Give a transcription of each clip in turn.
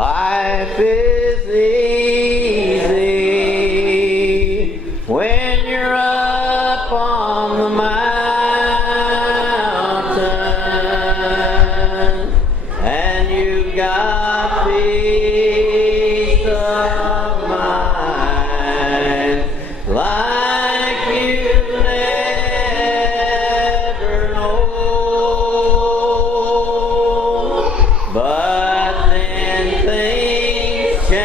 Life is easy when you're up on the mountain and you've got peace of mind like you've never known. But then things change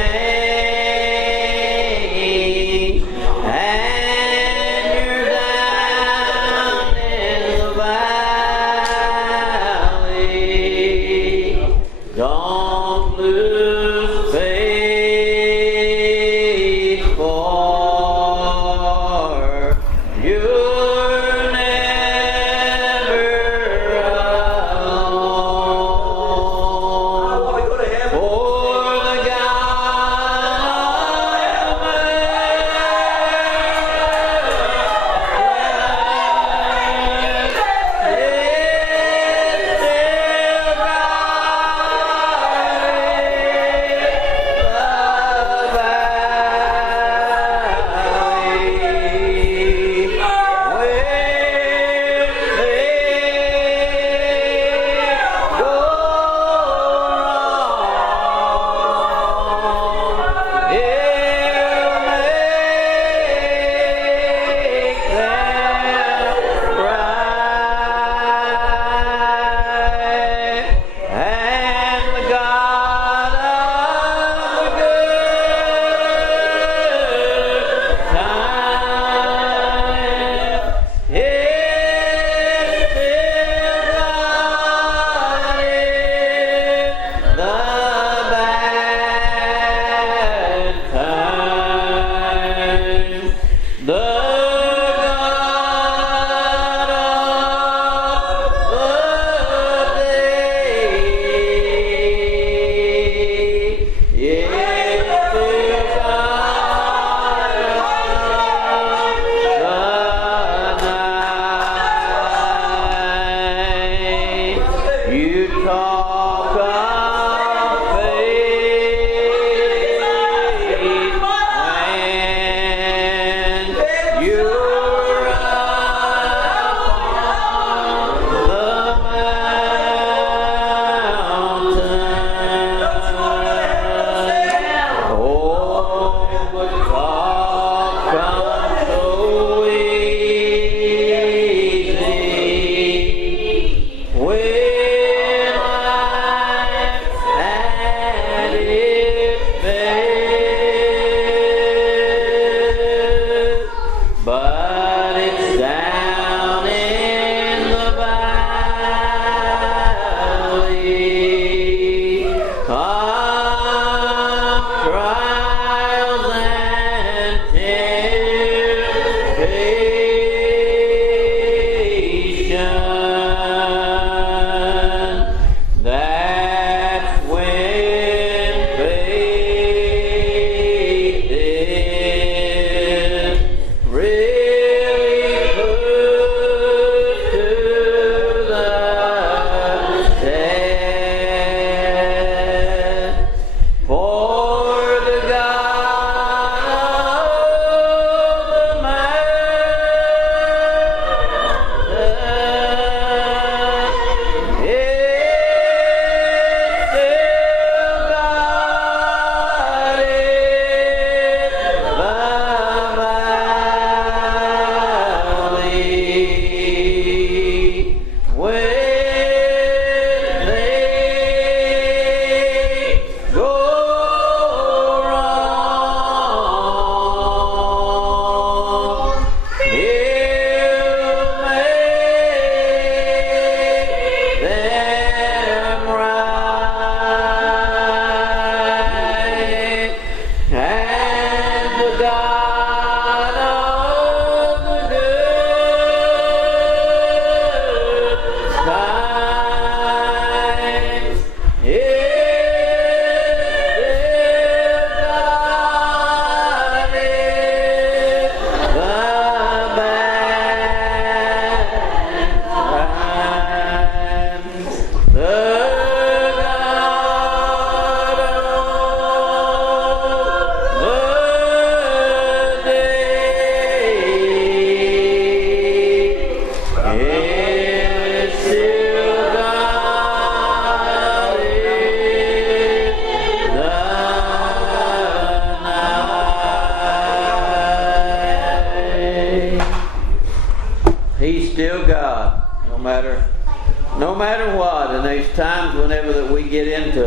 and you're down in the valley. Don't lose faith, for you're never alone. For the God of earth is still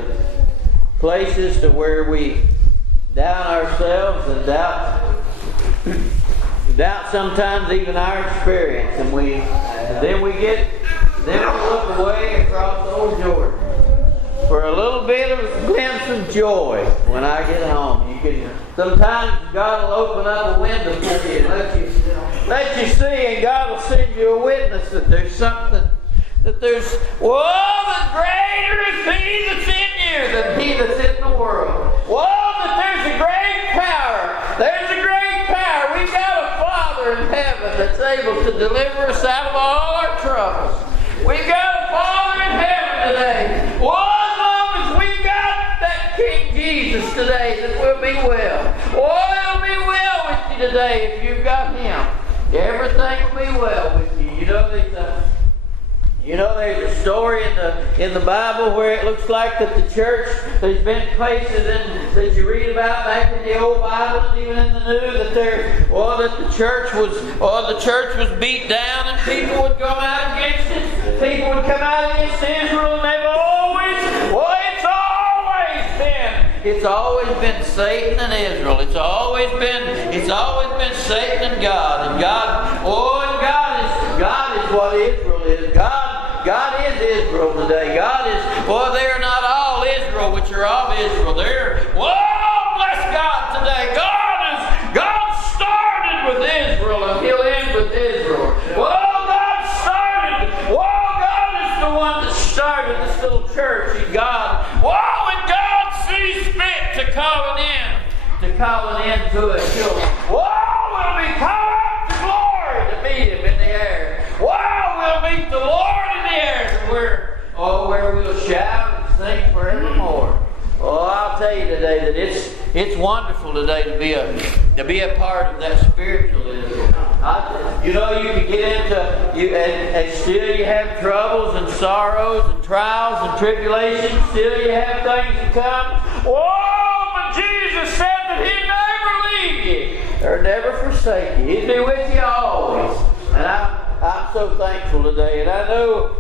to places to where we doubt ourselves and doubt sometimes even our experience, and then we look away across old Jordan for a little bit of a glimpse of joy when I get home. Sometimes God will open up a window for you and let you see, and God will send you a witness that there's something, that there's, that greater is He that's in you than he that's in the world. That there's a great power. There's a great power. We've got a Father in heaven that's able to deliver us out of all our troubles. We've got a Father in heaven today. As long as we've got that King Jesus today, that we'll be well. It'll be well with you today if you've got Him. Everything will be well with you. There's a story in the Bible where it looks like that the church, there's been places that you read about back in the old Bible and even in the New that the church was beat down and people would come out against it. People would come out against Israel, and it's always been Satan and Israel. It's always been Satan and God. And God is what Israel is. God is Israel today. They are not all Israel, which are of Israel. Bless God today. God started with Israel and He'll end with Israel. God is the one that started this little church. And God sees fit to call it in to us children. We'll be called up to glory to meet Him in the air. We'll meet the Lord in the air, where we'll shout and sing forevermore. I'll tell you today that it's wonderful today to be a part of that spiritualism. You can get into and still you have troubles and sorrows and trials and tribulations. Still you have things to come. But Jesus said that He'd never leave you or never forsake you. He'd be with you always. And I'm so thankful today. And I know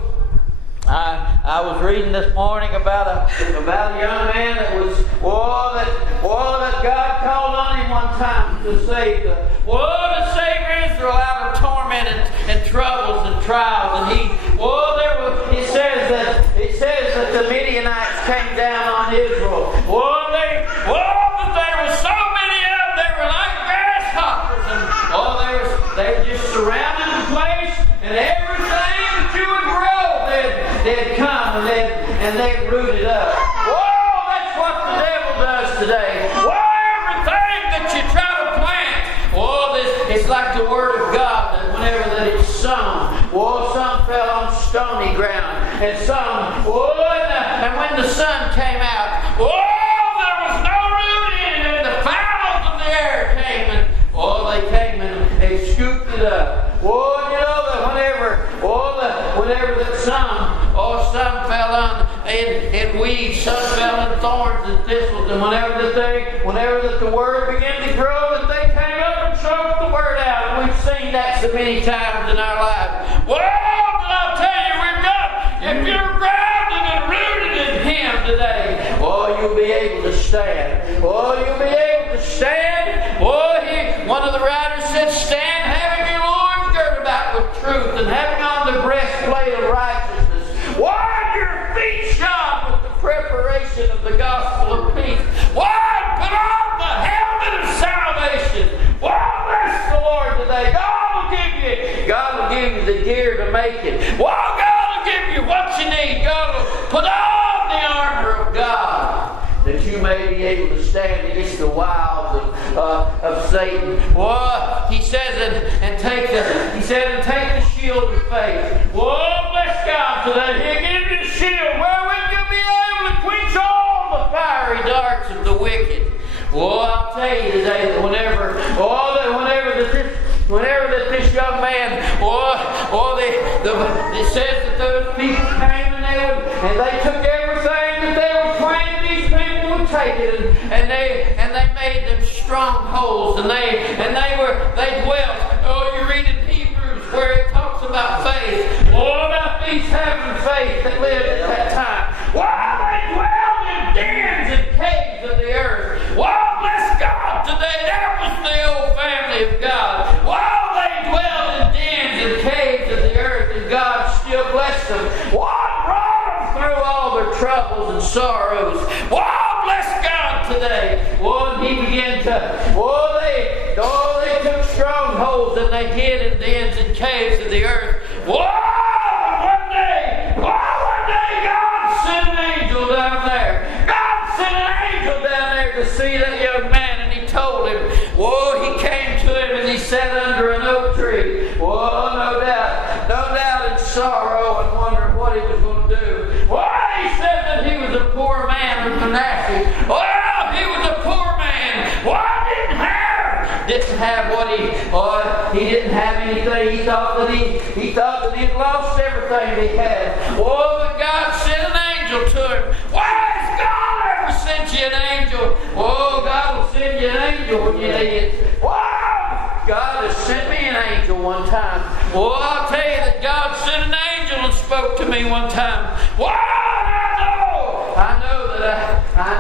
I was reading this morning about a young man that was that God called on him one time to save Israel out of torment and troubles and trials. And it says that the Midianites came down on Israel. That there were so many of them, they were like grasshoppers, and they were just surrounding the place, and everything that you would grow, they'd come and they'd root it up. That's what the devil does today. Everything that you try to plant, it's like the Word of God, that whenever that it's sown, some fell on stony ground, and some, and when the sun came out, there was no root in it, and the fowls of the air came, and they came and they scooped it up. Whenever that some fell in weeds, some fell in thorns and thistles, and whenever that the Word began to grow, that they came up and choked the Word out, and we've seen that so many times in our lives. But I'll tell you, if you're grounded and rooted in Him today, you'll be able to stand. You'll be able to stand. One of the writers said, stand having your loins girded about with truth, and having on the breastplate of righteousness. Your feet shod with the preparation of the gospel of peace. Put on the helmet of salvation. Bless the Lord today. God will give you the gear to make it. God will give you what you need. God will put on the armor of God, that you may be able to stand against the wiles of Satan. He says, and take the shield of faith. Bless God today. He'll give you the shield wherewith you'll be able to quench all the fiery darts of the wicked. I'll tell you today that whenever this young man, it says that those people came and they took everything that they were claiming these people would take it, and they made them strongholds, and they dwelt. You read in Hebrews where it talks about faith. About these having faith that lived at that time. They dwelled in they took strongholds and they hid in dens and caves of the earth. One day, God sent an angel down there. God sent an angel down there to see that young man, and he told him, he came to him and he sat under an oak tree. No doubt in sorrow and wondering what he was going to do. He said that he was a poor man from Manasseh. He was a poor man. Didn't have what he didn't have anything. He thought that he had lost everything he had. But God sent an angel to him. Why has God ever sent you an angel? God will send you an angel when you need it. God has sent me an angel one time. I'll tell you that God sent an angel and spoke to me one time. I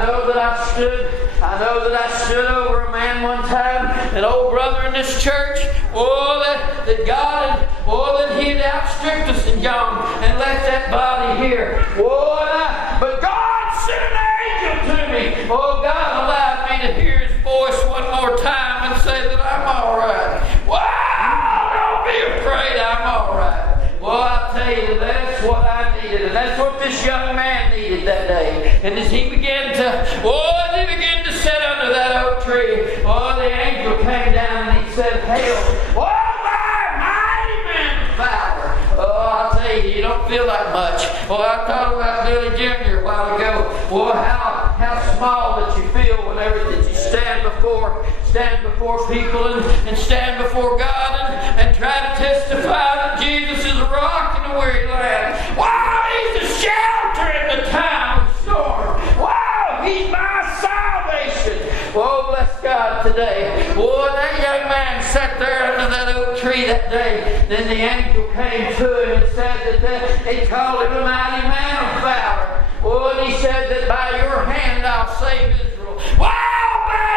know that I stood over a man one time, an old brother in this church, that God had, that he had outstripped us and gone and left that body here. But God sent an angel to me. God allowed me to hear his voice one more time and say that I'm all right. Don't be afraid, I'm all right. I'll tell you, that's what I needed, and that's what this young man needed that day. And as he began to sit under that oak tree, the angel came down and he said, "Hail, my mighty man of valor." I'll tell you, you don't feel like much. I thought about Billy Jr. a while ago. How small that you feel whenever that you stand before people and stand before God and try to testify that Jesus is a rock in a weary land. He's a shelter in the time of storm. He's my salvation. Bless God today. That young man sat there under that oak tree that day. Then the angel came to him and said that he called him a mighty man of valor. And he said that by your hand I'll save Israel. By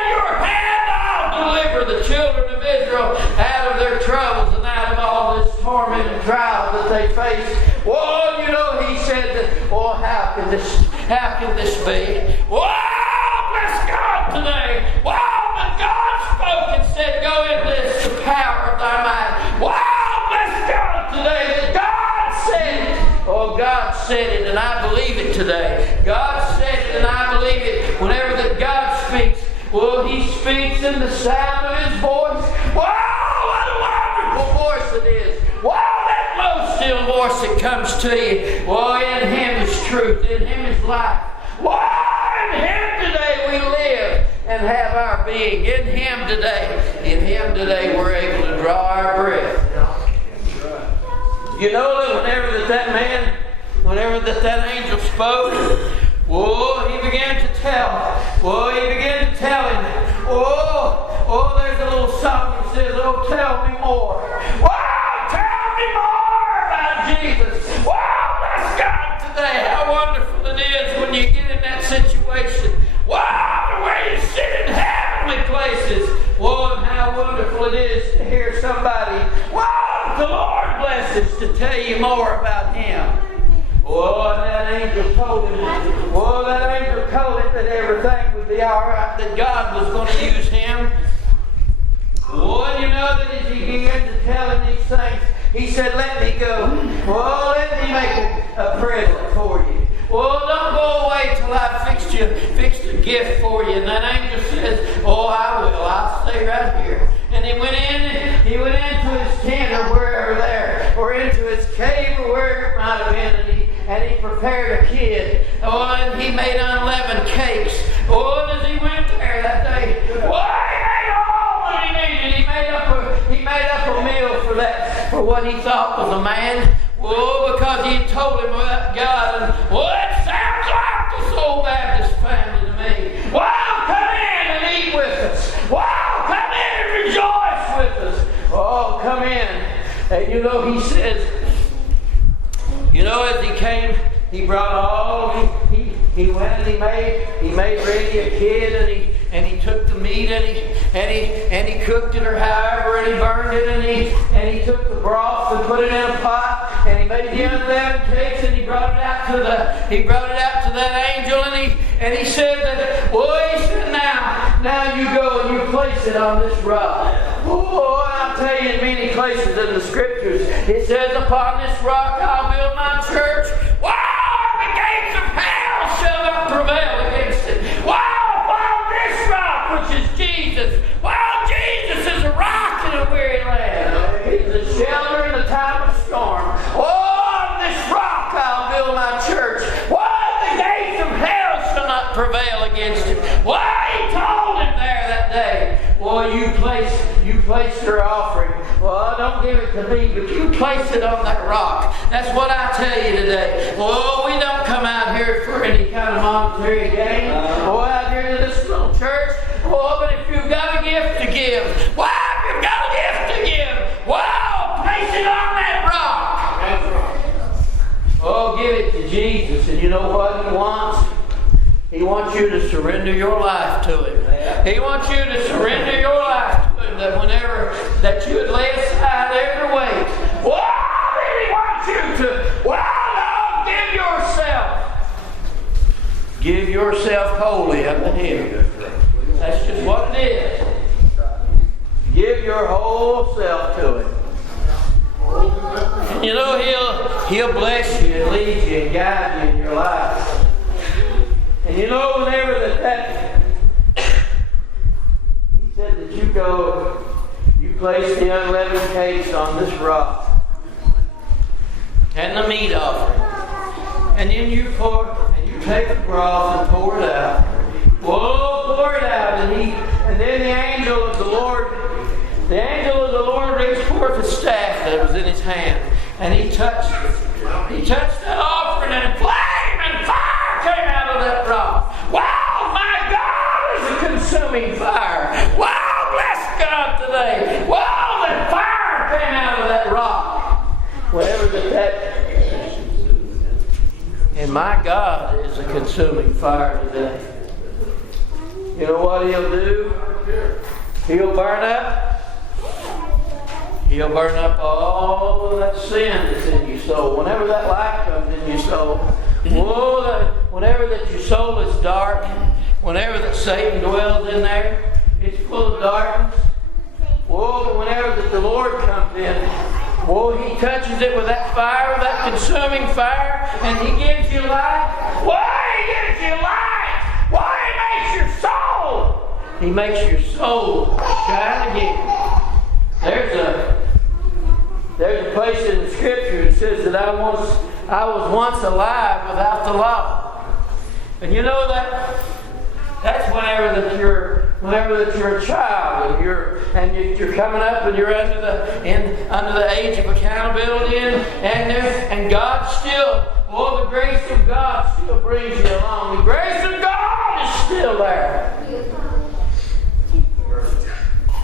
your hand I'll deliver the children of Israel out of their troubles and out of all this torment and trial that they face. He said that, how can this be? Bless God today. But God spoke and said, go in this, the power of thy might. Bless God today that God said it. God said it, and I believe it today. God said it, and I believe it. Whenever that God speaks, he speaks in the sound of his voice. What a wonderful voice it is. That low, still voice that comes to you. In him is truth. In him is life. In him today we live and have our being. In him today we're able to draw our breath. That whenever that angel spoke, he began to tell. Him. There's a little song that says, tell me more. Tell me more about Jesus. Bless God today. How wonderful it is when you get in that situation. Where you sit in heavenly places. And how wonderful it is to hear somebody, the Lord blesses, to tell you more about him. And that angel told him that everything would be all right, that God was going to use him. That as he began to tell him these things, he said, let me go. Let me make a present for you. Don't go away till I fixed a gift for you. And that angel says, I will. I'll stay right here. And he went into his tent or wherever there, or into his cave or wherever it might have been, and he prepared a kid. And he made unleavened cakes. And as he went there that day, he made all that he needed. He made up a meal for what he thought was a man. Because he had told him about God. And it sounds like this old Baptist family to me. Come in and eat with us. Come in and rejoice with us. Come in. And he says, as he came, he brought all. He went and he made ready a kid, and he took the meat and he cooked it or however, and he burned it, and he took the broth and put it in a pot, and he made the unleavened cakes, and he brought it out to that angel, and he said that, now Now you go and you place it on this rock. Oh, I'll tell you, in many places in the Scriptures, it says, upon this rock I'll build my church. Wow, the gates of hell shall not prevail against it. Wow, upon this rock, which is Jesus. Wow, Jesus is a rock in a weary land. He's a shelter in the time of storm. Oh, on this rock I'll build my church. Why, the gates of hell shall not prevail against it. Why, he told him there that day. Boy, you place your offering. Well, don't give it to me, but you place it on that rock. That's what I tell you today. Well, we don't come out here for any kind of monetary gain. Well, out here to this little church. Well, but if you've got a gift to give, wow, if you've got a gift to give, wow, place it on that rock. Oh, give it to Jesus, and you know what He wants? He wants you to surrender your life to Him. He wants you to surrender your life to Him, that whenever that you would lay aside every weight. Wow, He wants you to, wow, no, give yourself wholly unto Him. That's just what it is. Give your whole self to Him. And you know, He'll bless you and lead you and guide you in your life. And you know, whenever that He said that you go, you place the unleavened cakes on this rock and the meat offering, and then you take the broth and pour it out. Whoa, pour it out, and then the angel of the Lord reached forth a staff that was in his hand, and he touched it. He touched that offering, and flame and fire came out of that rock. Wow, my God is a consuming fire. Wow, bless God today. Wow, the fire came out of that rock. Whatever and my God is a consuming fire today. You know what He'll do? He'll burn up all of that sin that's in your soul. Whenever that light comes in your soul, whenever that your soul is dark, whenever that Satan dwells in there, it's full of darkness. But whenever that the Lord comes in, He touches it with that fire, with that consuming fire, and He gives you light. He gives you light. He makes your soul. He makes your soul shine again. There's a place in the Scripture that says that I was once alive without the law. And you know that's whenever that you're a child and you're coming up and you're under the age of accountability and God still, the grace of God still brings you along. The grace of God is still there.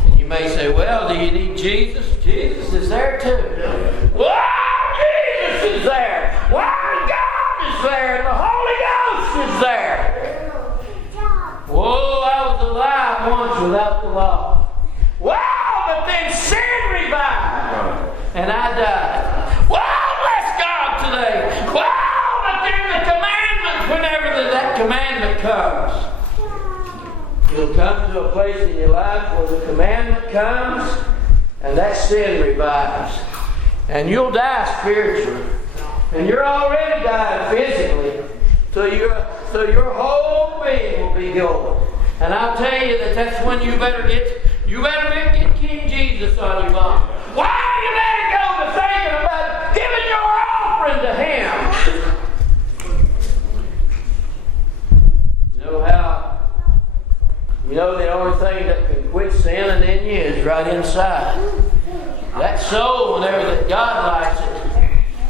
And you may say, well, do you need Jesus? Jesus is there too. Jesus is there. God is there, and the Holy Ghost is there. I was alive once without the law. But then sin revived, and I died. Bless God today. But then the commandment, whenever that commandment comes, you'll come to a place in your life where the commandment comes, and that sin revives. And you'll die spiritually. And you're already dying physically. So your whole being will be going. And I'll tell you that's when you better get King Jesus on your mind. You better go to thinking about giving your offering to Him. You know the only thing that can quit sinning in you is right inside. That soul, whenever that God likes it,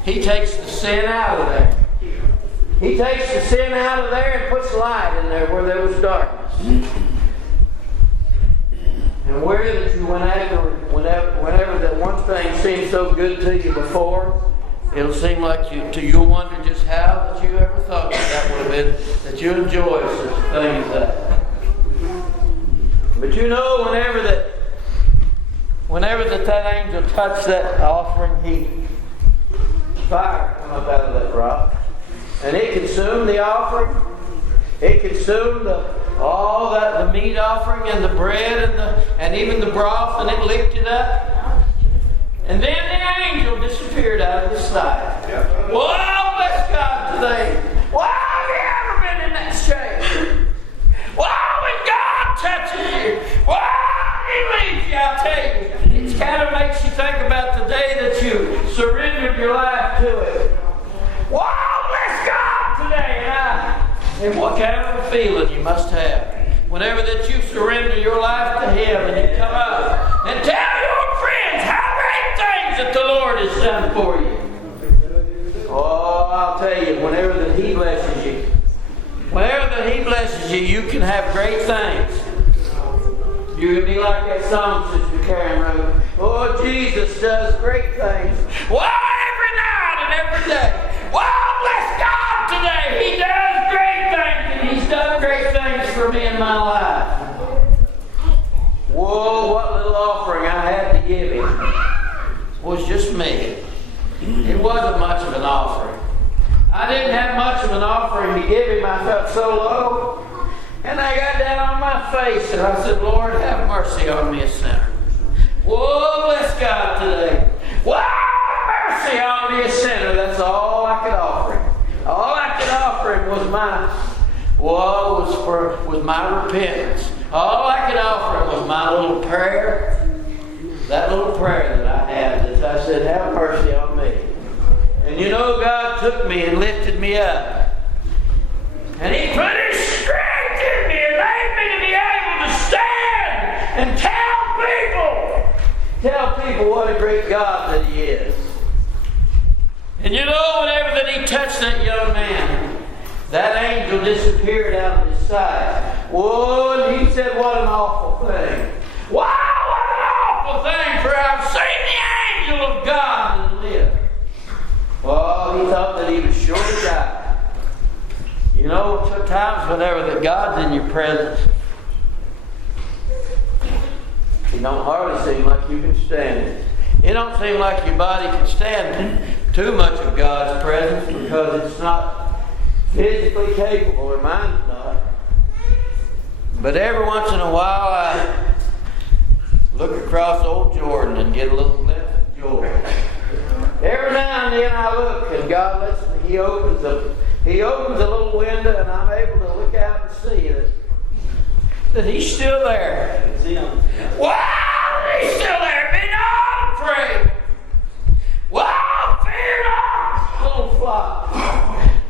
He takes the sin out of there. He takes the sin out of there and puts light in there where there was darkness. And where that you went after, whenever that one thing seemed so good to you before, it'll seem like you'll wonder just how that you ever thought that would have been, that you enjoy such a thing as that. But you know, whenever that angel touched that offering, fire come up out of that rock. And it consumed the offering. It consumed all that, the meat offering and the bread and even the broth, and it lifted up. And then the angel disappeared out of his sight. Whoa, bless God today. Whoa, have you ever been in that shape? Whoa, when God touches you, whoa, He leads you, I'll tell you. It kind of makes you think about the day that you surrendered your life to it. Whoa, bless God today. And what kind of a feeling you must have whenever that you surrender your life to Him and you come up and tell your friends how great things that the Lord has done for you. Oh, I'll tell you, whenever that He blesses you, you can have great things. You can be like that song Sister Karen wrote. Oh, Jesus does great things. Well, every night and every day. Well, bless God today. He does great things, and He's done great things for me in my life. Whoa, what little offering I had to give Him was just me. It wasn't much of an offering. I didn't have much of an offering to give Him. I felt so low. And I got down on my face and I said, Lord, have mercy on me, a sinner. Whoa, bless God today. Whoa, mercy on me, a sinner. That's all I could offer Him. All I could offer Him was my repentance. All I could offer Him was my little prayer. That little prayer that I had, that I said, have mercy on me. And you know, God took me and lifted me up. And He put His strength in me and made me to be able to stand and tell people what a great God that He is. And you know, whenever that He touched that young man, that angel disappeared out of his sight. Whoa, and he said, what an awful thing. Wow, what an awful thing, for I've seen the angel of God and lived. Well, he thought that he was sure to die. You know, sometimes whenever that God's in your presence, it don't hardly seem like you can stand it. It don't seem like your body can stand too much of God's presence because it's not physically capable, or mine's not. But every once in a while I look across old Jordan and get a little glimpse of Jordan. Every now and then I look and God lets me, He opens a little window and I'm able to look out and see that He's still there. Wow, He's still there. Be not afraid. Wow, fear not, little flock.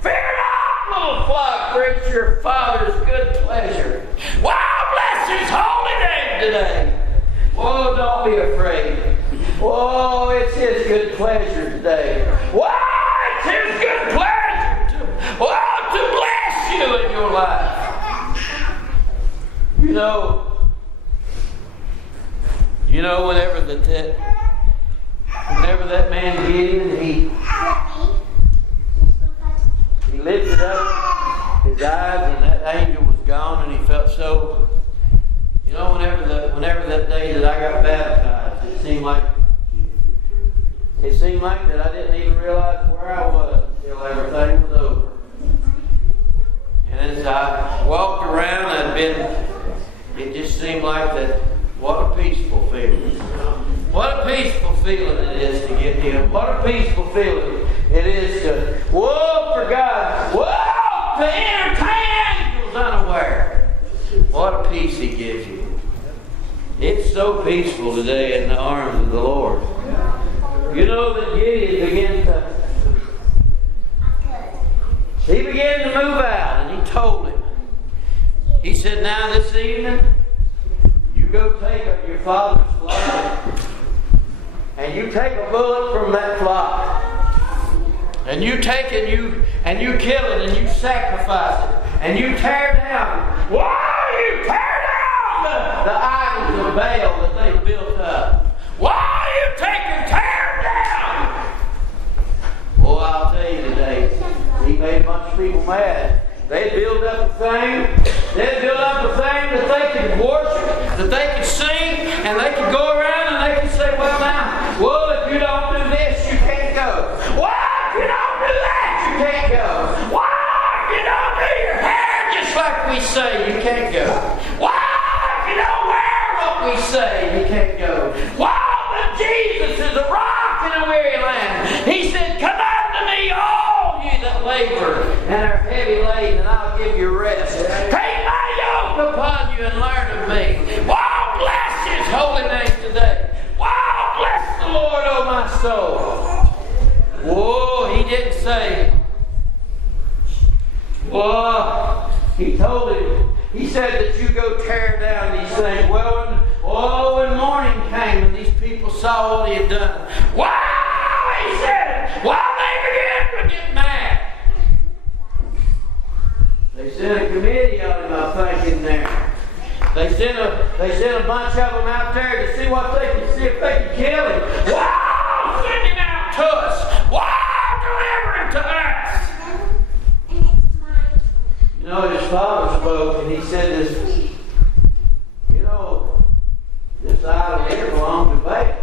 Fear not, little flock, for it's your Father's good pleasure. Wow, bless His holy name today. Whoa, don't be afraid. Whoa, it's His good pleasure today. Whoa, it's His good pleasure to bless you in your life. You know, whenever that man Gideon, he lifted up his eyes and that angel was gone, and he felt so. You know, whenever that day that I got baptized, it seemed like that I didn't even realize where I was until everything was over. And as I walked around, it just seemed like that. What a peaceful feeling. What a peaceful feeling it is to get Him. What a peaceful feeling it is to, whoa, for God, whoa, to entertain angels unaware. What a peace He gives you. It's so peaceful today in the arms of the Lord. You know that Gideon began to move out, and he told him. He said, now this evening, you go take up your father's flock, and you take a bullet from that flock, and you take it and you kill it, and you sacrifice it, and you tear down. Why you tear down the idols of Baal that they built up? Why you take and tear down? Well, I'll tell you today, he made a bunch of people mad. They'd build up a thing that they could worship, that they could sing, and they could go around and they could say, well, if you don't do this, you can't go. Well, if you don't do that, you can't go. Well, if you don't do your hair just like we say, you can't go. Wow, if you don't wear what we say, you can't go. Wow, but Jesus is a rock in a weary land. He said, come unto me, all you that labor and are heavy laden, and I'll give you rest. Take my yoke upon you and learn of me. Wow, bless his holy name today. Wow, bless the Lord, oh my soul. Whoa, he didn't say, whoa, he told him, he said that you go tear down these things. Well, when morning came and these people saw what he had done, wow, he said, wow, they began to get mad. They sent a committee on him, I think, in there. They sent a bunch of them out there to see what they could see if they could kill him. Wow, send him out to us. Wow, deliver him to us. You know, his father spoke and he said this, you know, this idol here belonged to Baal.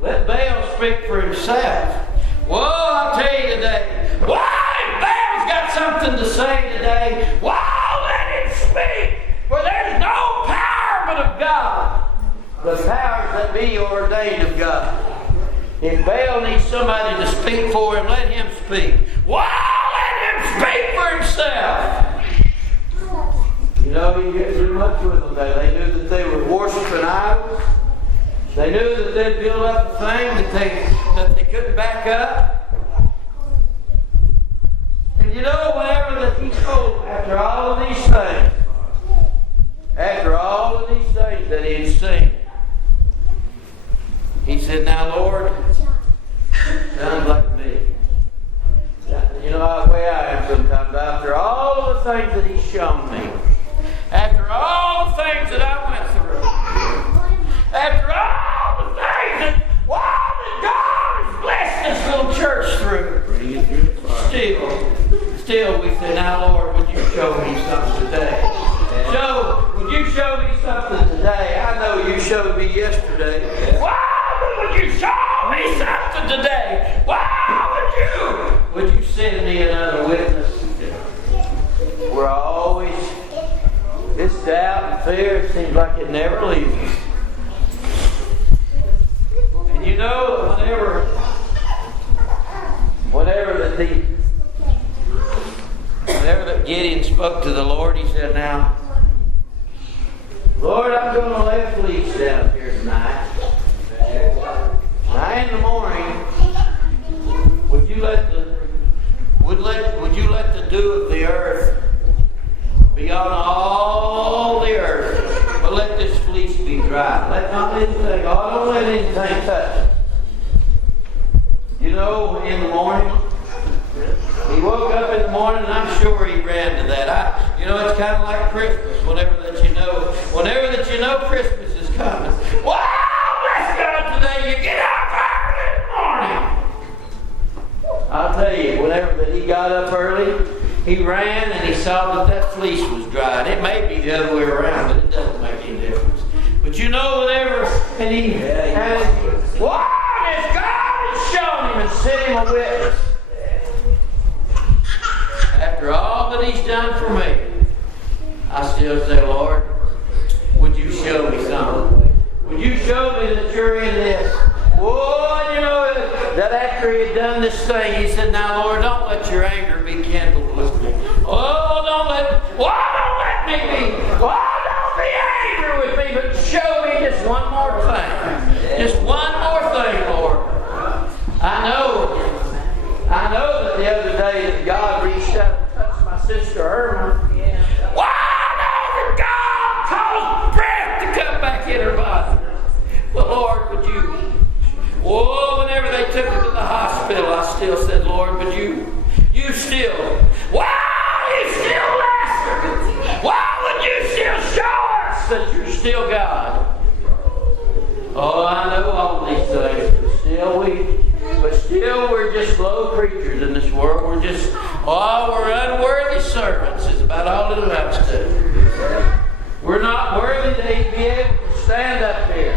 Let Baal speak for himself. Whoa, I'll tell you today. Why, if Baal's got something to say today, wow, let him speak. For there's no power but of God. The powers that be ordained of God. If Baal needs somebody to speak for him, let him speak. Wow, let him speak for himself. You know, you didn't do much with them there. They knew that they were worshiping idols. They knew that they'd build up a thing that they couldn't back up. And you know, whenever that he told, after all of these things, that he had seen, he said, now Lord, sounds like me. You know the way I am sometimes. After all of the things that he's shown me, after all the things that I went through, after all the things that, wow, that God has blessed this little church through, still we say, now Lord, would you show me something today? Would you show me something today? I know you showed me yesterday. Wow, but would you show me something today? Wow, would you send me another witness? We're always, this doubt and fear, it seems like it never leaves us. And you know, whenever that Gideon spoke to the Lord, he said, now, Lord, I'm going to lay a fleece down here tonight. Now in the morning, would you let the dew of the earth be on all the earth, but let this fleece be dry. Let not anything, don't let anything touch it. You know, in the morning, he woke up in the morning, and I'm sure he ran to that. It's kind of like Christmas. Whenever that you know Christmas is coming. Wow, bless God today, you get up early in the morning. I'll tell you, whenever that he got up early, he ran and he saw that fleece was dried. It may be the other way around, but it doesn't make any difference. But you know, whenever, and wow, as God has shown him and sent him a witness. After all that he's done for me, I still say, Lord, would you show me something? Would you show me that you're in this? Whoa, you know, that after he had done this thing, he said, now, Lord, don't let your anger be kindled with me. Don't let me be. Don't be angry with me, but show me just one more thing. Just one more thing, Lord. I know that the other day that God reached out and touched my sister Irma. Well, I know that God caused breath to come back in her body. But Lord, would you? Whenever they took her to the hospital, I still said, Lord, would you still? You still bless her. Would you still show us that you're still God? I know all these things, but still we're just low creatures in this world. We're unworthy servants is about all it amounts to. We're not worthy to be able to stand up here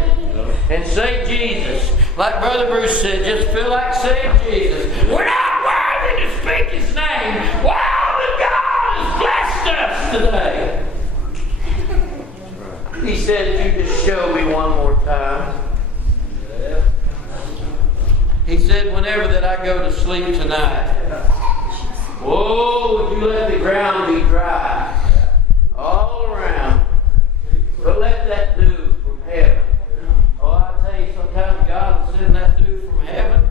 and say Jesus. Like Brother Bruce said, just feel like saying Jesus. We're not worthy to speak his name. Wow, but God has blessed us today. He said, if you just show me one more time. He said, whenever that I go to sleep tonight, would you let the ground be dry all around, but let that dew from heaven. Oh, I tell you, sometimes God will send that dew from heaven.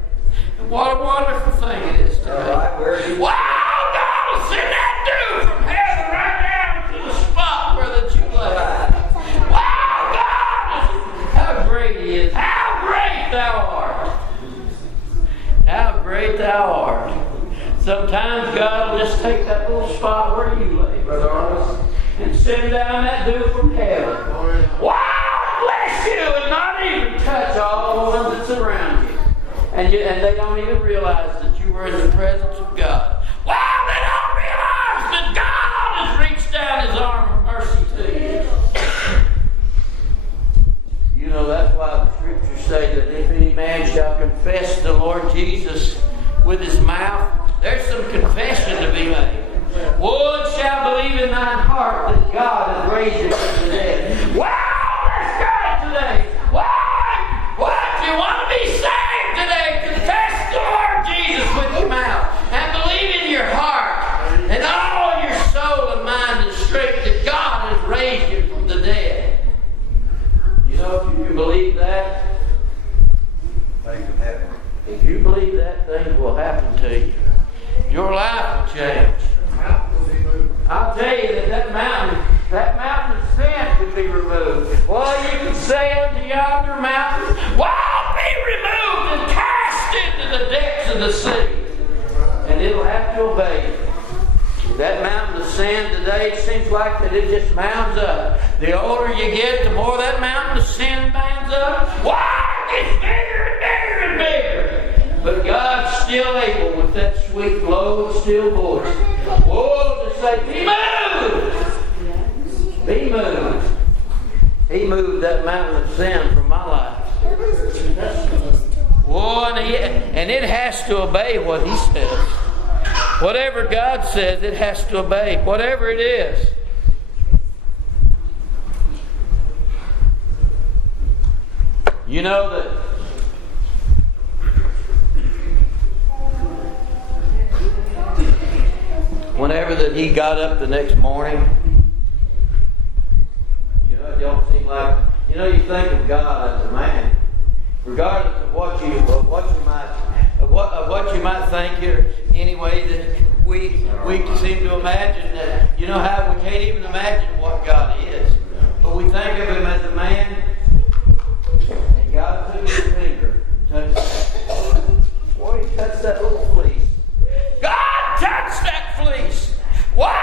And what a wonderful thing it is today. Wow, God will send that dew from heaven right down to the spot where that you lay. Wow, God, how great He is. How great Thou art. How great Thou art. Sometimes God will just take that little spot where you lay, Brother Arnold, and send down that dew from heaven. Wow, bless you, and not even touch all the ones that's around you. And they don't even realize that you were in the presence of God. Wow, they don't realize that God has reached down His arm of mercy to you. You know, that's why the Scriptures say that if any man shall confess the Lord Jesus with his mouth, there's some confession to be made. One shall believe in thine heart that God has raised Him from the dead. Wow, that's good today. Why? What? You want to be saved today? Confess the Lord Jesus with your mouth and believe in your heart and all your soul and mind and strength that God has raised Him from the dead. You know, if you can believe that, things will happen. If you believe that, things will happen to you. Your life will change. I'll tell you that mountain of sin can be removed. Well, you can say unto yonder mountain, well, be removed and cast into the depths of the sea. And it'll have to obey you. That mountain of sin today, it seems like that it just mounds up. The older you get, the more that mountain of sin mounds up. Wow, it gets bigger and bigger and bigger. But God's still able with that sweet, low, and still voice. Whoa, to say, be moved! Be moved. He moved that mountain of sin from my life. Whoa, and it has to obey what He says. Whatever God says, it has to obey. Whatever it is. You know that whenever that he got up the next morning, you know, it don't seem like, you know, you think of God as a man, regardless of what you might think here, anyway, that we seem to imagine that, you know how we can't even imagine what God is, but we think of Him as a man, and God took His finger and touched that. Boy, He touched that little fleece. God touched that fleece. Wow,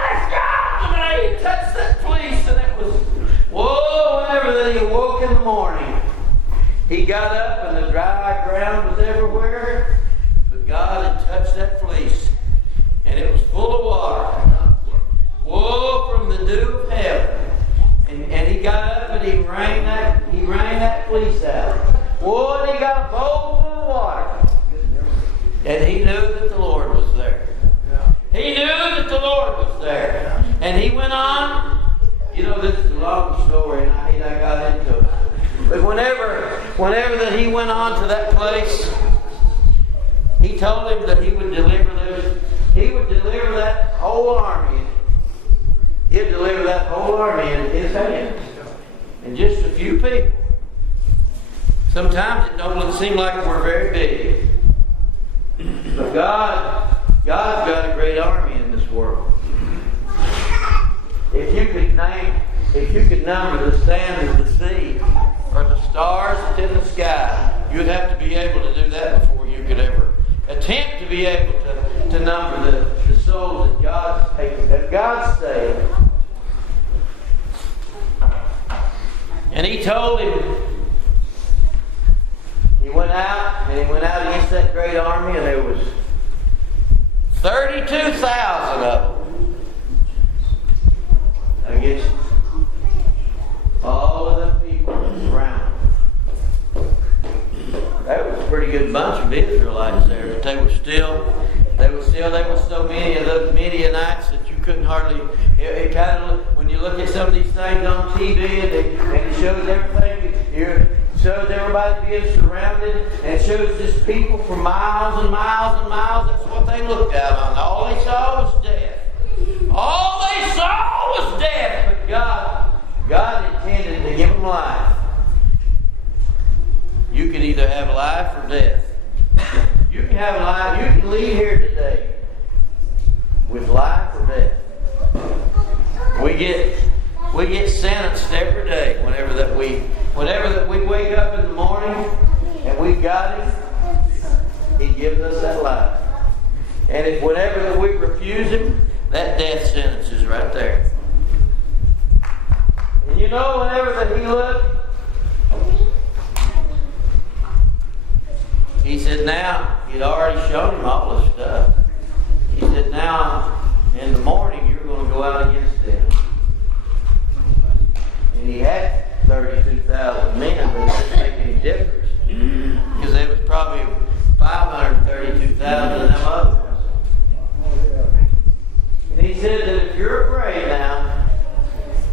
that's God today. He touched that fleece, and it was, whoa, whenever that he awoke in the morning, he got up and the dry ground was everywhere, but God had touched that fleece, and it was full of water. Whoa, from the dew of heaven. And he got up and he wrung that fleece out. Whoa, and he got a bowl full of water. And he knew that the Lord was there. He knew that the Lord was there. And he went on. You know, this is a long story, and I hate I got into it. But whenever that he went on to that place, He told him that He would deliver that whole army. He'd deliver that whole army in His hands. And just a few people. Sometimes it don't seem like we're very big. But God's got a great army in this world. If you could number the sand of the sea or the stars that's in the sky, you'd have to be able to do that before you could ever attempt to be able to number the souls that God's taken, that God's saved. And He told him, he went out against that great army, and there was 32,000 of them against all of the people around. That was a pretty good bunch of Israelites there, but there were so many of those Midianites that you couldn't hardly, it kind of, when you look at some of these things on TV and it shows everything. It shows everybody being surrounded, and it shows just people for miles and miles and miles. That's what they looked out on. All they saw was death. All they saw was death. But God intended to give them life. You can either have life or death. You can have life. You can leave here today with life or death. We get sentenced every day whenever that we wake up in the morning and we got Him. He gives us that life. And if whenever that we refuse Him, that death sentence is right there. And you know, whenever that He looked, He said, now, He'd already shown him all this stuff. He said, now, in the morning, you're going to go out against them. And He had 32,000 men, but it didn't make any difference. Because there was probably 532,000 of them others. And He said that if you're afraid now,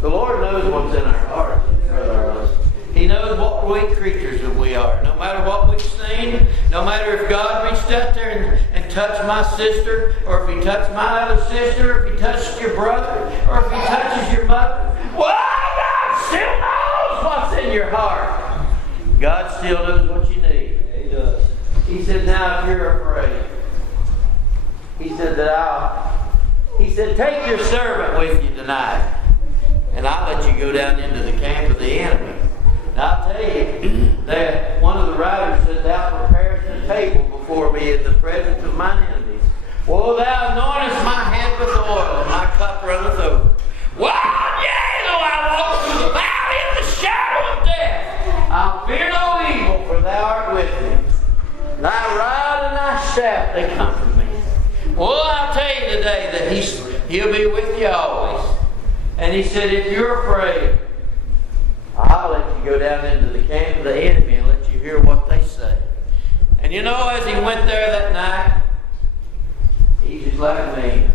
the Lord knows what's in our hearts, brother. He knows what weak creatures that we are. No matter what we've seen, no matter if God reached out there and touched my sister, or if He touched my other sister, if He touched your brother, or if He touches your mother, well, God still knows what's in your heart. God still knows what you need. He does. He said, now if you're afraid, He said, take your servant with you tonight, and I'll let you go down into the camp of the enemy. Now I'll tell you, that one of the writers said, thou preparest a table before me in the presence of mine enemies. Well, thou anointest my head with oil, and my cup runneth over. Well, yea, though I walk through the valley of the shadow of death, I'll fear no evil, for thou art with me. Thy rod and thy staff, they comfort me. Well, I'll tell you today that He'll be with you always. And He said, if you're afraid, I'll let you go down into the camp of the enemy and let you hear what they say. And you know, as he went there that night, he's just like me.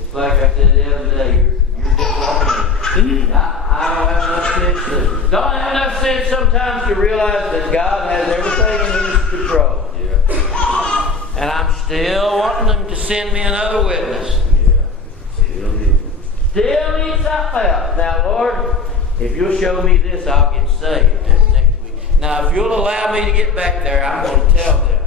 It's like I said the other day, you're just like me. I don't have enough sense sometimes to realize that God has everything in His control. Yeah. And I'm still wanting Him to send me another witness. Still need something else. Now, Lord, if you'll show me this, I'll get saved next week. Now, if you'll allow me to get back there, I'm going to tell them.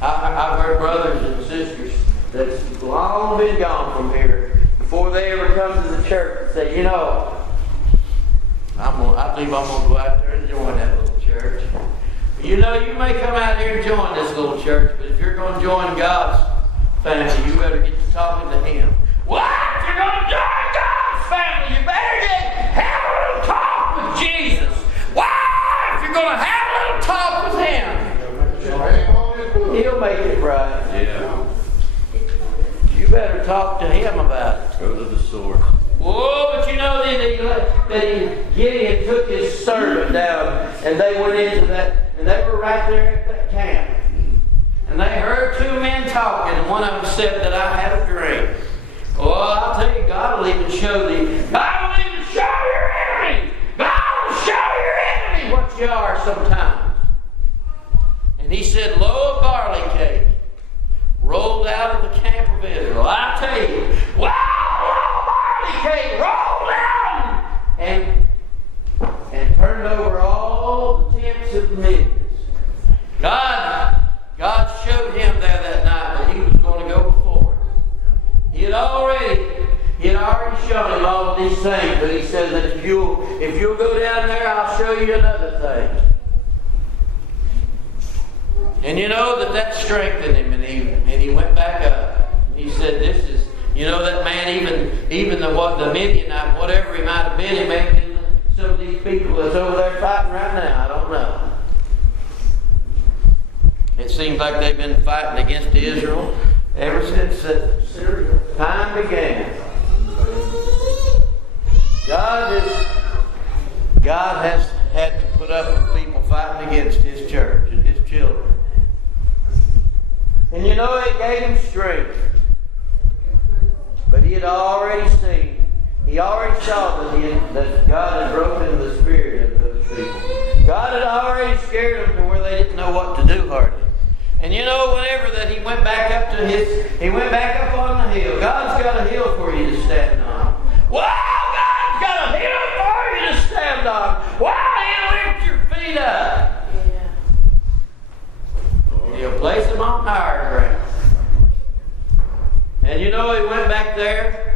I've heard brothers and sisters that's long been gone from here before they ever come to the church and say, you know, I believe I'm going to go out there and join that little church. You know, you may come out here and join this little church, but if you're going to join God's family, you better get to talking to Him. What? You're going to join God's family. You better have a little talk with Jesus. Why? If you're going to have a little talk with Him, He'll make it right. Yeah. You better talk to Him about it. Go to the source. Whoa, but you know that Gideon took his servant down, and they went into that, and they were right there at that camp. And they heard two men talking, and one of them said that I had a dream. Well, I'll tell you, God will even show thee. God will even show your enemy. God will show your enemy what you are sometimes. And he said, lo, a barley cake rolled out of the camp of Israel. I tell you, wow, a barley cake rolled out and turned over all the tents of the Midians. God showed him there that night that he was going to go before him. He had already shown him all of these things, but he said that if you'll go down there, I'll show you another thing. And you know that strengthened him, and he went back up. And he said, "This is, you know, that man, even the Midianite, whatever he might have been, he may have been some of these people that's over there fighting right now. I don't know. It seems like they've been fighting against Israel ever since time began. God has had to put up with people fighting against His church and His children. And you know, it gave him strength. But he had already seen He already saw that God had broken the spirit of those people. God had already scared them to where they didn't know what to do hardly. And you know, whenever that he went back up on the hill. God's got a hill for you to stand on. Wow, God's got a hill for you to stand on. Wow, he'll lift your feet up. And he'll place them on higher ground. And you know, he went back there,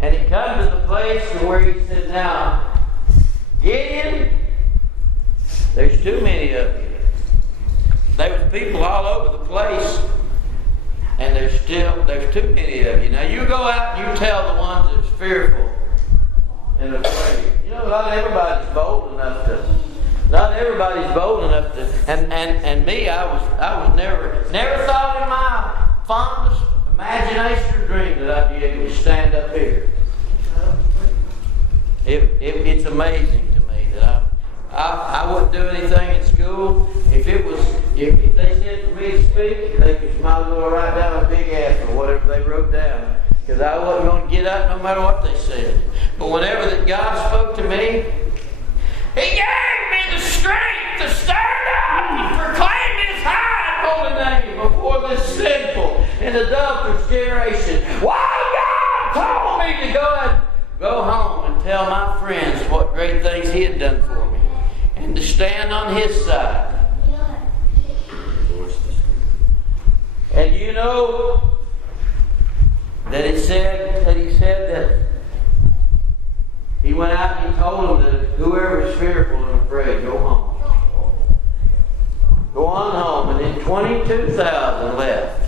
and he come to the place where he said, now, Gideon, there's too many of you. There was people all over the place, and there's too many of you. Now you go out and you tell the ones that's fearful and afraid. You know, not everybody's bold enough to. And me, I was never thought in my fondest imagination or dream that I'd be able to stand up here. It's amazing to me that I wouldn't do anything in school. If they said for me to speak, they could might as well write down a big F or whatever they wrote down, because I wasn't going to get up no matter what they said. But whenever that God spoke to me, He gave me the strength to stand up and proclaim His high and holy name before this sinful and adulterous generation. Why God told me to go home and tell my friends what great things He had done for me, and to stand on His side. And you know that He said that He went out and He told them that whoever is fearful and afraid, go home. Go on home. And then 22,000 left.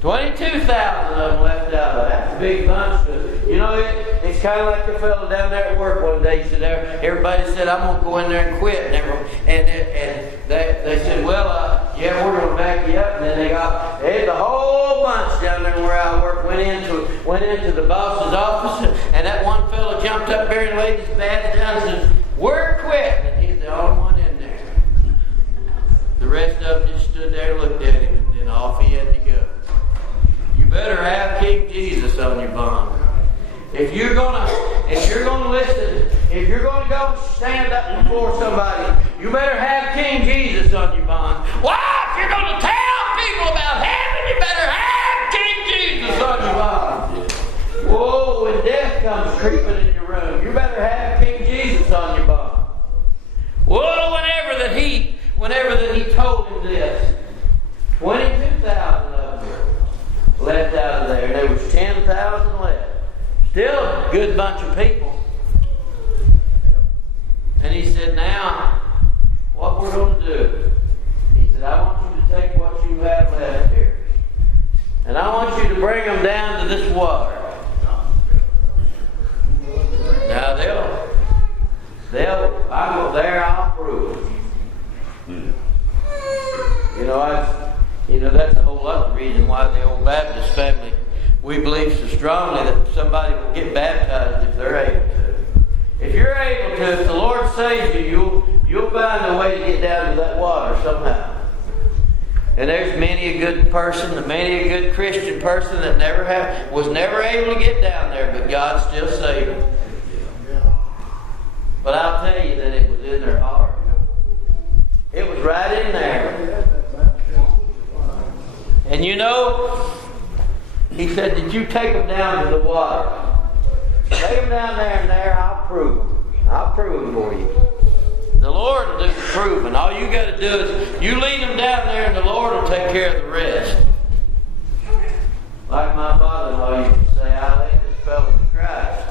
22,000 of them left out of it. That's a big bunch. You know, it's kind of like the fellow down there at work one day. He said, everybody said, I'm going to go in there and quit. And they said, well, yeah, we're going to back you up. And then they had the whole bunch down there where I work went into the boss's office. And that one fellow jumped up there and laid his badge down and said, we're quitting. And he's the only one in there. The rest of them just stood there and looked at him, and then off he had to go. You better have King Jesus on your bond. If you're gonna listen, if you're gonna go and stand up before somebody, you better have King Jesus on your bond. Why? If you're gonna tell people about heaven, you better have King Jesus on your bond. Whoa, when death comes creeping in your room, you better have King Jesus on your bond. Whoa, whenever that he told him this, 22,000 of them left out of there, and there was 10,000 left. Still a good bunch of people. And he said, now, what we're going to do, he said, I want you to take what you have left here, and I want you to bring them down to this water. Now I go there, I'll prove it. That's a whole other reason why the old Baptist family, we believe so strongly that somebody will get baptized if they're able to. If you're able to, if the Lord saves you, you'll find a way to get down to that water somehow. And there's many a good person, many a good Christian person that was never able to get down there, but God still saved them. But I'll tell you that it was in their heart. It was right in there. And you know, he said, did you take them down to the water? Take them down there and there, I'll prove them. I'll prove them for you. The Lord will do the proving. All you got to do is, you lead them down there and the Lord will take care of the rest. Like my father-in-law used to say, I lead this fellow to Christ.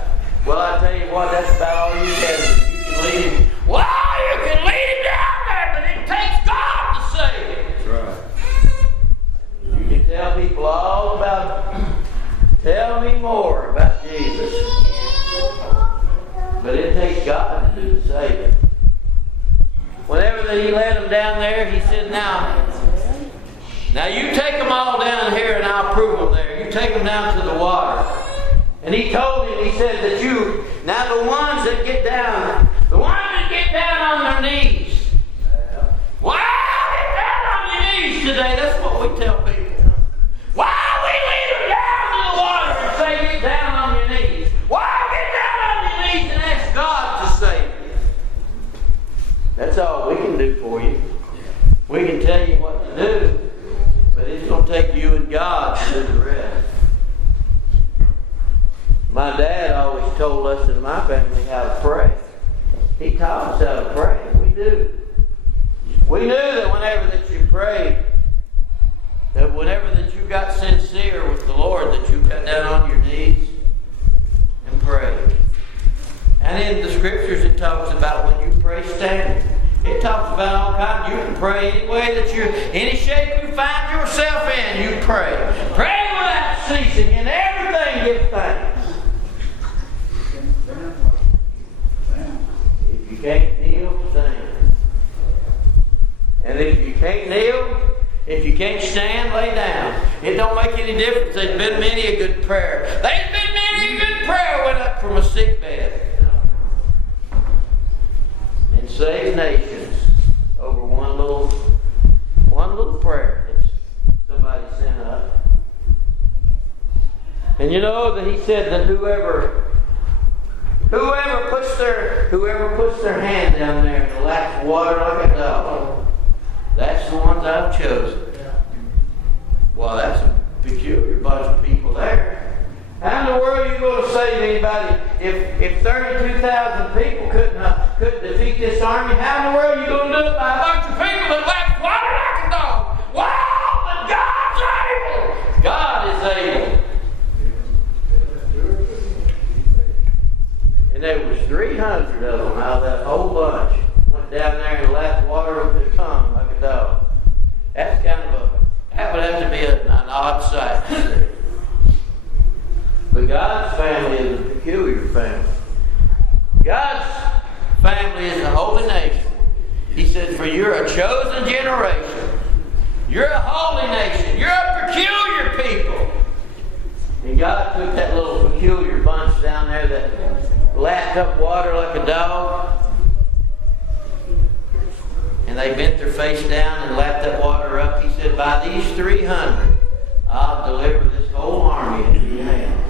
Well, I tell you what, that's about all you can do. You can lead him. Well, you can lead him down there, but it takes God to save him. That's right. You can tell people all about him. Tell me more about Jesus. But it takes God to do the saving. Whenever he led them down there, he said, now you take them all down here and I'll prove them there. You take them down to the water. And he told him, he said that now the ones that get down on their knees. Why get down on your knees today? That's what we tell people. Why we lead them down to the water and say get down on your knees? told us in my family how to pray. He taught us how to pray. We do. We knew that whenever that you prayed, that whenever that you got sincere with the Lord, that you got down on your knees and prayed. And in the scriptures it talks about when you pray standing. It talks about all kinds. You can pray any way that any shape you find yourself in, you pray. Pray without ceasing. In everything give thanks. If you can't kneel, stand. And if you can't kneel, if you can't stand, lay down. It don't make any difference. There's been many a good prayer. There's been many a good prayer went up from a sick bed and saved nations over one little prayer that somebody sent up. And you know that he said that whoever puts their hand down there and laps water like a dog, that's the ones I've chosen. Well, that's a peculiar bunch of people there. How in the world are you going to save anybody if 32,000 people couldn't defeat this army? How in the world are you going to do it by a bunch of people that lap water like a dog? Wow, but God's able. God is able. And there was 300 of them out of that whole bunch. Went down there and lapped water with their tongue like a dog. That would have to be an odd sight to see. But God's family is a peculiar family. God's family is a holy nation. He said, for you're a chosen generation. You're a holy nation. You're a peculiar people. And God took that little peculiar bunch down there that lapped up water like a dog. And they bent their face down and lapped that water up. He said, by these 300, I'll deliver this whole army into your hands.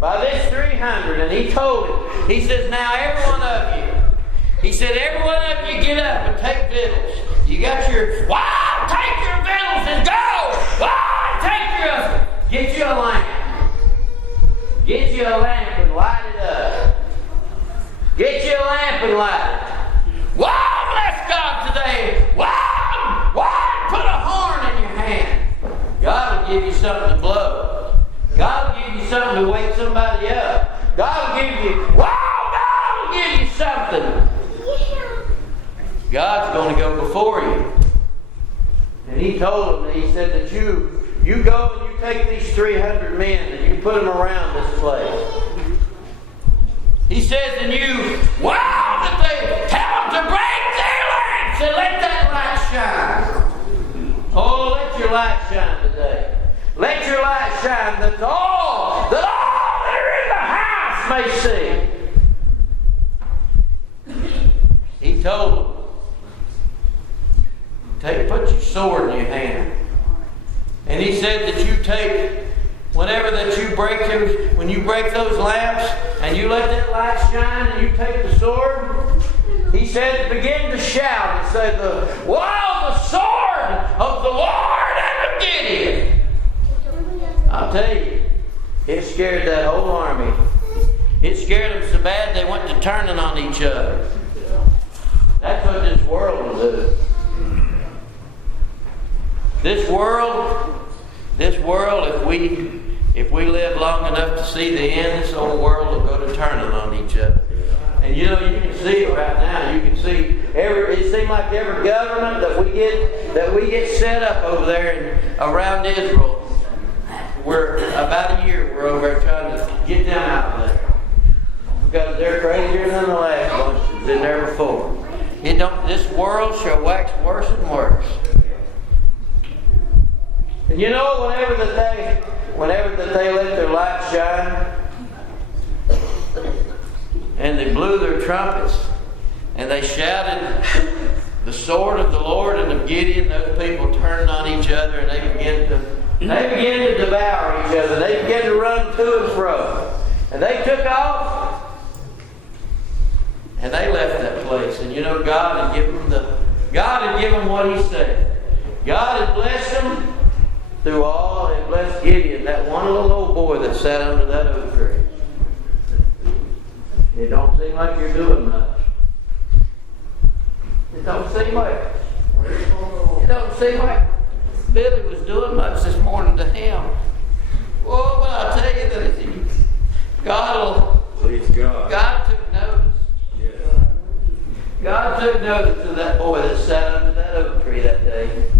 By this 300, and he told him, he says, now every one of you, he said, every one of you get up and take victuals. You got your, wow, take your victuals and go! Wow, get you a lamp. Get you a lamp and light it up. Get you a lamp and light it. Wow, bless God today. Wow, put a horn in your hand. God will give you something to blow. God will give you something to wake somebody up. God will give you something. God's going to go before you. And he told them, he said that you go and you take these 300 men and you put them around this place. He says, and you, that they tell them to break their lamps and let that light shine. Oh, let your light shine today. Let your light shine that all that are in the house may see. He told them, put your sword in your hand. And he said that you take, whenever that you when you break those lamps and you let that light shine and you take the sword, he said, begin to shout and say, the sword of the Lord and of Gideon. I'll tell you, it scared that whole army. It scared them so bad they went to turning on each other. That's what this world will do. This world, if we live long enough to see the end, this whole world will go to turning on each other. And you can see it right now. You can see it seems like every government that we get set up over there around Israel. We're about a year we're over there trying to get them out of there. Because they're crazier than the last bunch that's been there before. This world shall wax worse and worse. And whenever that they let their light shine, and they blew their trumpets, and they shouted the sword of the Lord and of Gideon, those people turned on each other, and they began to devour each other. They began to run to and fro. And they took off, and they left that place. And God had given them what he said. God had blessed them through all, and blessed Gideon, that one little old boy that sat under that oak tree. seem like you're doing much. It don't seem like Billy was doing much this morning to him. Oh, but I tell you that God took notice. Yeah. God took notice of that boy that sat under that oak tree that day.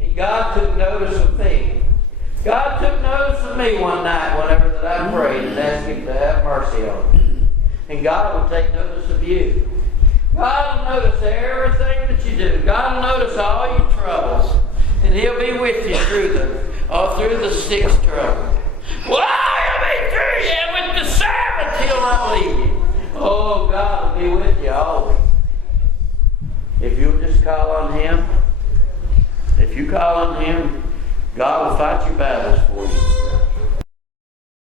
And God took notice of me. God took notice of me one night whenever that I prayed and asked Him to have mercy on me. And God will take notice of you. God will notice everything that you do. God will notice all your troubles. And He'll be with you through the sixth trouble. Well, He'll be through you. And with the seventh, He'll not leave you. Oh, God will be with you always. If you'll just call on Him, God will fight your battles